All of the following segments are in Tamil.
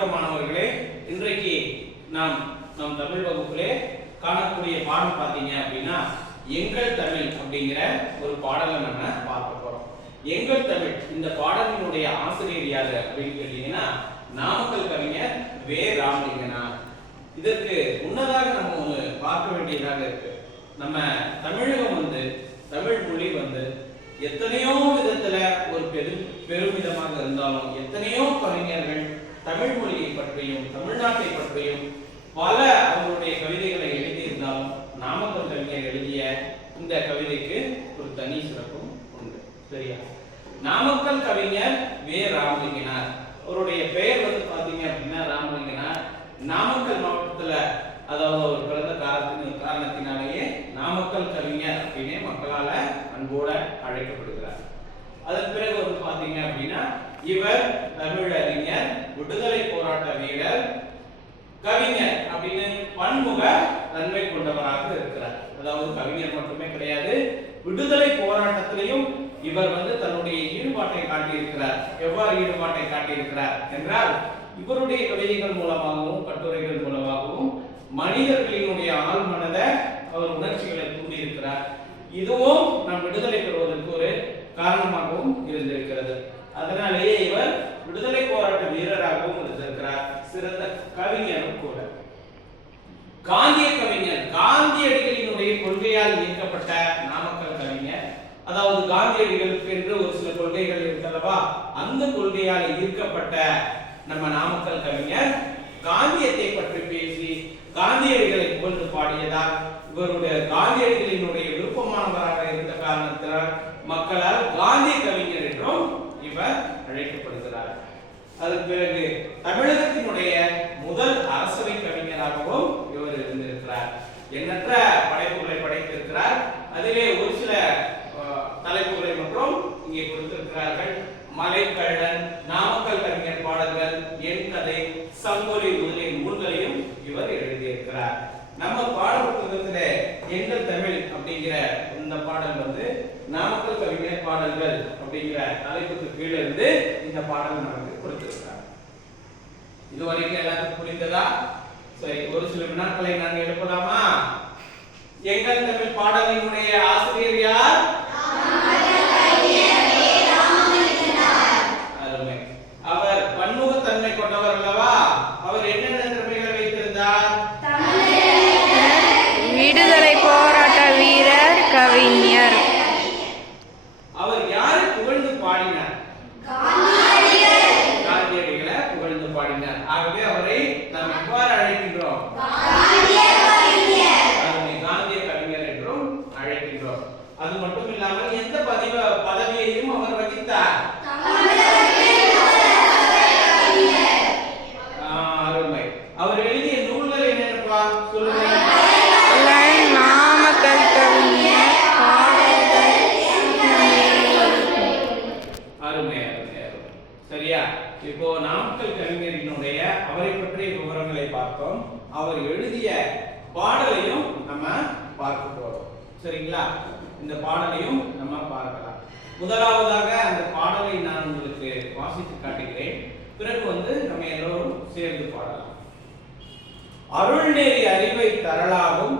வணக்கம் மாணவர்களே. இன்றைக்கு நாம் நம் தமிழ் வகுப்பிலே காணக்கூடிய பாடம் பார்த்தீங்க அப்படின்னா எங்கள் தமிழ் அப்படிங்கிற ஒரு பாடலை நம்ம பார்க்க போறோம். எங்கள் தமிழ் இந்த பாடலினுடைய ஆசிரியர் யாரு அப்படின்னு கேட்டீங்கன்னா நாமக்கல் கவிஞர் வே. ராமலிங்கனார். இதற்கு முன்னதாக நம்ம ஒன்று பார்க்க வேண்டியதாக இருக்கு. நம்ம தமிழகம் தமிழ் மொழி எத்தனையோ விதத்துல ஒரு பெருமிதமாக இருந்தாலும் எத்தனையோ கவிஞர்கள் தமிழ் மொழியை பற்றியும் தமிழ்நாட்டை பற்றியும் பல அவங்களுடைய கவிதைகளை எழுதியிருந்தாலும் நாமக்கல் கவிஞர் எழுதிய இந்த கவிதைக்கு ஒரு தனி சிறப்பும் உண்டு. சரியா? நாமக்கல் கவிஞர் வே. ராமலிங்கனார். அவருடைய பெயர் பாத்தீங்க அப்படின்னா ராமலிங்கனார். நாமக்கல் மாவட்டத்துல அதாவது ஒரு பிறந்த காரணத்தினாலேயே நாமக்கல் கவிஞர் அப்படின்னே மக்களால அன்போட அழைக்கப்படுகிறார். அதன் பிறகு பாத்தீங்க அப்படின்னா இவர் தமிழறிஞர், விடுதலை போராட்ட வீரர், கவிஞர் அப்படின்னு பன்முக தன்மை கொண்டவராக இருக்கிறார். அதாவது கவிஞர் மட்டுமே கிடையாது, விடுதலை போராட்டத்திலையும் இவர் தன்னுடைய ஈடுபாட்டை காட்டியிருக்கிறார். எவ்வாறு ஈடுபாட்டை காட்டியிருக்கிறார் என்றால் இவருடைய கவிதைகள் மூலமாகவும் கட்டுரைகள் மூலமாகவும் மனிதர்களினுடைய ஆழ்மனதை அவர் உணர்ச்சிகளை தூண்டியிருக்கிறார். இதுவும் நம் விடுதலை பெறுவதற்கு ஒரு காரணமாகவும் இருந்திருக்கிறது. அதனாலேயே இவர் விடுதலை போராட்ட வீரராகவும் இருந்திருக்கிறார். சிறந்த கவிஞரும் கூட. காந்திய கவிஞர், காந்தியடிகளினுடைய கொள்கையால் ஈர்க்கப்பட்ட நாமக்கல் கவிஞர். அதாவது காந்தியடிகளுக்கு என்று ஒரு சில கொள்கைகள் இருக்கிறதா, அந்த கொள்கையால் ஈர்க்கப்பட்ட நம்ம நாமக்கல் கவிஞர் காந்தியத்தை பற்றி பேசி காந்தியடிகளை புகழ்ந்து பாடியதால் இவருடைய காந்தியடிகளினுடைய விருப்பமானவராக இருந்த காரணத்தினால் மக்களால் காந்திய கவிஞர் என்றும் இவர் அழைக்கப்படுகிறார். அதன் பிறகு தமிழகத்தினுடைய முதல் அரசவை கவிஞராகவும் இவர் இருந்திருக்கிறார். எண்ணற்ற படைப்புகளை படைத்திருக்கிறார். அதிலே ஒரு சில தலைப்புகளை மட்டும் இங்கே கொடுத்திருக்கிறார்கள். மலைக்கள்ளன், நாமக்கல் கவிஞர் பாடல்கள், என் கதை, சங்கொலி முதலிய நூல்களையும் இவர் எழுதியிருக்கிறார். நம்ம பாடப்புத்தகத்திலே எங்கள் தமிழ் அப்படிங்கிற இந்த பாடல் நாமக்கல் கவிஞர் பாடல்கள் அப்படிங்கிற தலைப்புக்கு கீழே இருந்து இந்த பாடல் நமக்கு கொடுத்திருக்கிறார். இதுவரைக்கும் எல்லாத்துக்கும் புரிந்ததா? சரி, ஒரு சில வினாக்களை நான் எழுப்பலாமா? எங்கள் தமிழ் பாடலினுடைய ஆசிரியர் யார்? அவர் பன்முகத்தன்மை கொண்டவர் அல்லவா? அவர் என்னென்ன திறமைகளை வைத்திருந்தார்? விடுதலை போராட்ட வீரர், கவிஞர். அவர் யாரை புகழ்ந்து பாடினார்? காந்தியடிகளை புகழ்ந்து பாடினார். ஆகவே அவரை நாம் எவ்வாறு அழைக்கின்றோம்? காந்திய கவிஞர் என்றும் அழைக்கின்றோம். அது மட்டும் இல்லாமல் எந்த பதவியையும் அவர் வகித்தார்? அவர் எழுதிய நூல்கள் என்னப்பா சொல்லுங்க. நாமக்கல் கவிஞர் அருமை. சரியா? இப்போ நாமக்கல் கவிஞரினுடைய அவரை பற்றிய விவரங்களை பார்த்தோம். அவர் எழுதிய பாடலையும் நம்ம பார்க்க போறோம். சரிங்களா? இந்த பாடலையும் நம்ம பார்க்கலாம். முதலாவதாக அந்த பாடலை நான் உங்களுக்கு வாசித்து காட்டுகிறேன். பிறகு நம்ம எல்லோரும் சேர்ந்து பாடலாம். அருள்நெறி அறிவை தரலாகும்,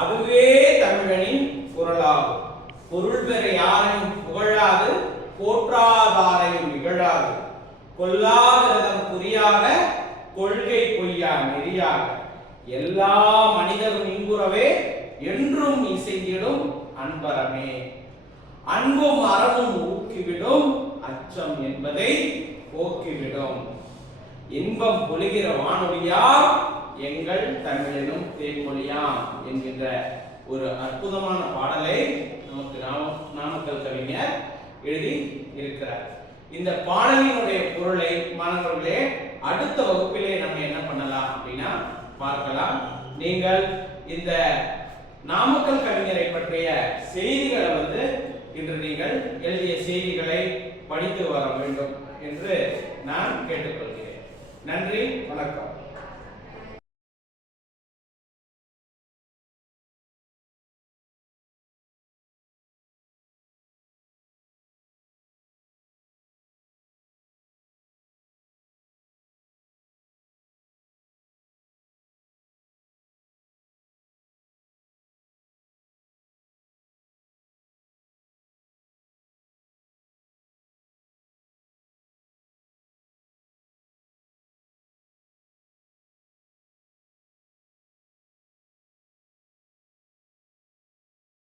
அதுவே தமிழனின் குரலாகும். பொருள் பெற யாரையும் புகழாது, போற்றாதாரையும் இகழாது. கொல்லாவிரதம் குறியாக, கொள்கை பொய்யா நெறியாக. எல்லா மனிதரும் இன்புறவே, என்றும் இசைந்திடும் அன்பரமே. அன்பும் அறமும் ஊக்கிவிடும், அச்சம் என்பதை போக்கிவிடும். இன்பம் பொழிகிற வானொலியா, எங்கள் தமிழனும் தேன்மொழியாம் என்கின்ற ஒரு அற்புதமான பாடலை நமக்கு நாமக்கல் கவிஞர் எழுதி இருக்கிறார். இந்த பாடலினுடைய பொருளை மாணவர்களே அடுத்த வகுப்பிலே நம்ம என்ன பண்ணலாம் அப்படின்னா பார்க்கலாம். நீங்கள் இந்த நாமக்கல் கவிஞரை பற்றிய செய்திகளை இன்று நீங்கள் எழுதிய செய்திகளை படித்து வர வேண்டும் என்று நான் கேட்டுக்கொள்கிறேன். நன்றி, வணக்கம்.